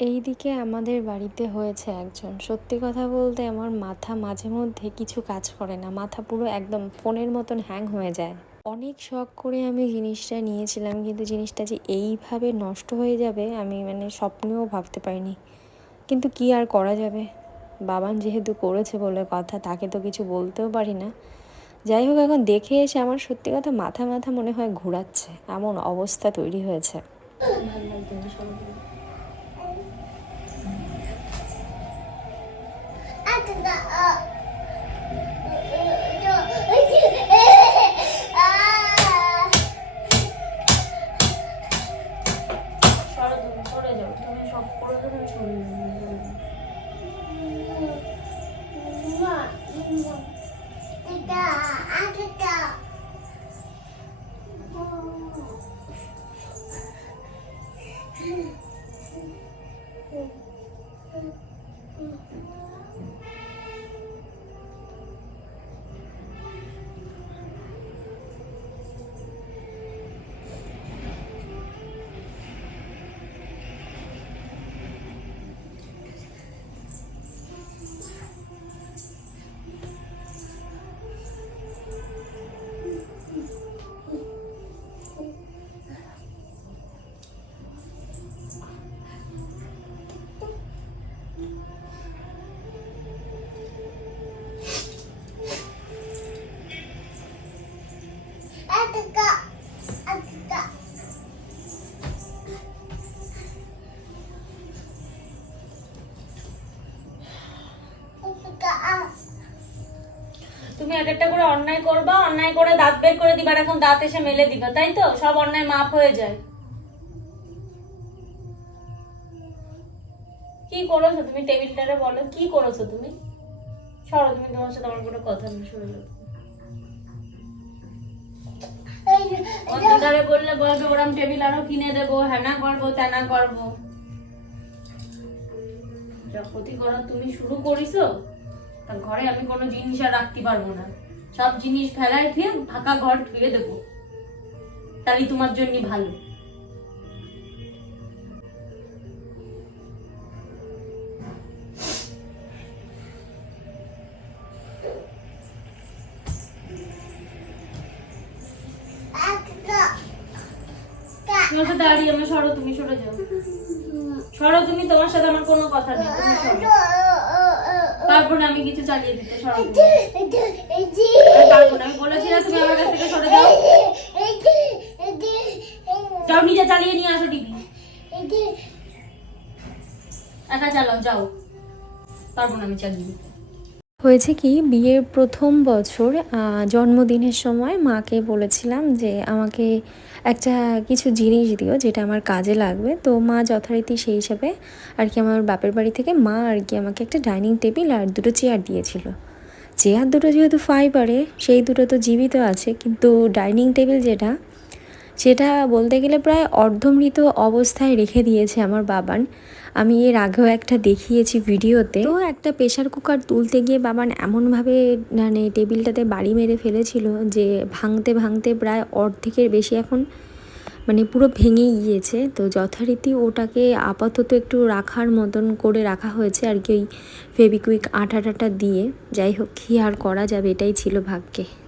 এইদিকে আমাদের বাড়িতে হয়েছে একজন। সত্যি কথা বলতে আমার মাথা মাঝে মধ্যে কিছু কাজ করে না। মাথা পুরো একদম ফোনের মতন হ্যাং হয়ে যায়। অনেক শখ করে আমি জিনিসটা নিয়েছিলাম, কিন্তু জিনিসটা যে এইভাবে নষ্ট হয়ে যাবে, আমি মানে স্বপ্নেও ভাবতে পারিনি। কিন্তু কি আর করা যাবে? বাবান যেহেতু করেছে বলে কথা, তাকে তো কিছু বলতেও পারি না। যাই হোক, এখন দেখে এসে আমার সত্যি কথা মাথা মাথা মনে হয় ঘোরাচ্ছে। এমন অবস্থা তৈরি হয়েছে। সব করে দেবে সরে যাও তুমি এক একটা করে অন্যায় করবা, অন্যায় করে দাঁত বের করে দিবা এখন দাঁত এসে মেলে দিবা, তাই তো? সব অন্যায় মাপ হয়ে যায়। কি করেছ তুমি? টেবিলটারে বলো, কি করেছ তুমি? সরো, তুমি তোমার সাথে আমার কোনো কথা নেই সরে যাও। অন্ধকারে বললে বলবে, ওরম টেবিল আরও কিনে দেবো হ্যানা করব ত্যানা করব। ক্ষতি করার তুমি শুরু করিছো? তা ঘরে আমি কোনো জিনিস আর রাখতে পারব না। সব জিনিস ফেলাই দিয়ে ফাঁকা ঘর ধুয়ে দেবো। তাহলে তোমার জন্য ভালো। দাঁড়িয়ে আমার সরো, তুমি সরে যাও। সরো, তুমি তোমার সাথে আমার কোনো কথা নেই, তুমি সরো। চালিয়ে দিতে পারব না, আমি কাছ যাও। যাও, নিজে চালিয়ে নিয়ে আসো টিভি। একা চালাও, যাও। পারব না আমি চালিয়ে দিতে। হয়েছে কি, বিয়ের প্রথম বছর জন্মদিনের সময় মাকে বলেছিলাম যে আমাকে একটা কিছু জিনিস দিও যেটা আমার কাজে লাগবে। তো মা যথারীতি সেই হিসাবে আর কি আমার বাপের বাড়ি থেকে মা আর কি আমাকে একটা ডাইনিং টেবিল আর দুটো চেয়ার দিয়েছিল। চেয়ার দুটো যেহেতু ফাইবারে, সেই দুটো তো জীবিত আছে, কিন্তু ডাইনিং টেবিল যেটা সেটা বলতে গেলে প্রায় অর্ধমৃত অবস্থায় রেখে দিয়েছে আমার বাবান। আমি এর আগেও একটা দেখিয়েছি ভিডিওতে। তো একটা প্রেশার কুকার তুলতে গিয়ে বাবান এমনভাবে মানে টেবিলটাতে বাড়ি মেরে ফেলেছিল যে ভাঙতে ভাঙতে প্রায় অর্ধেকের বেশি এখন মানে পুরো ভেঙেই গিয়েছে। তো যথারীতি ওটাকে আপাতত একটু রাখার মতন করে রাখা হয়েছে আর কি ওই ফেবিকুইক আঠা টাটা দিয়ে। যাই হোক, কী আর করা যাবে? এটাই ছিল ভাগ্যে।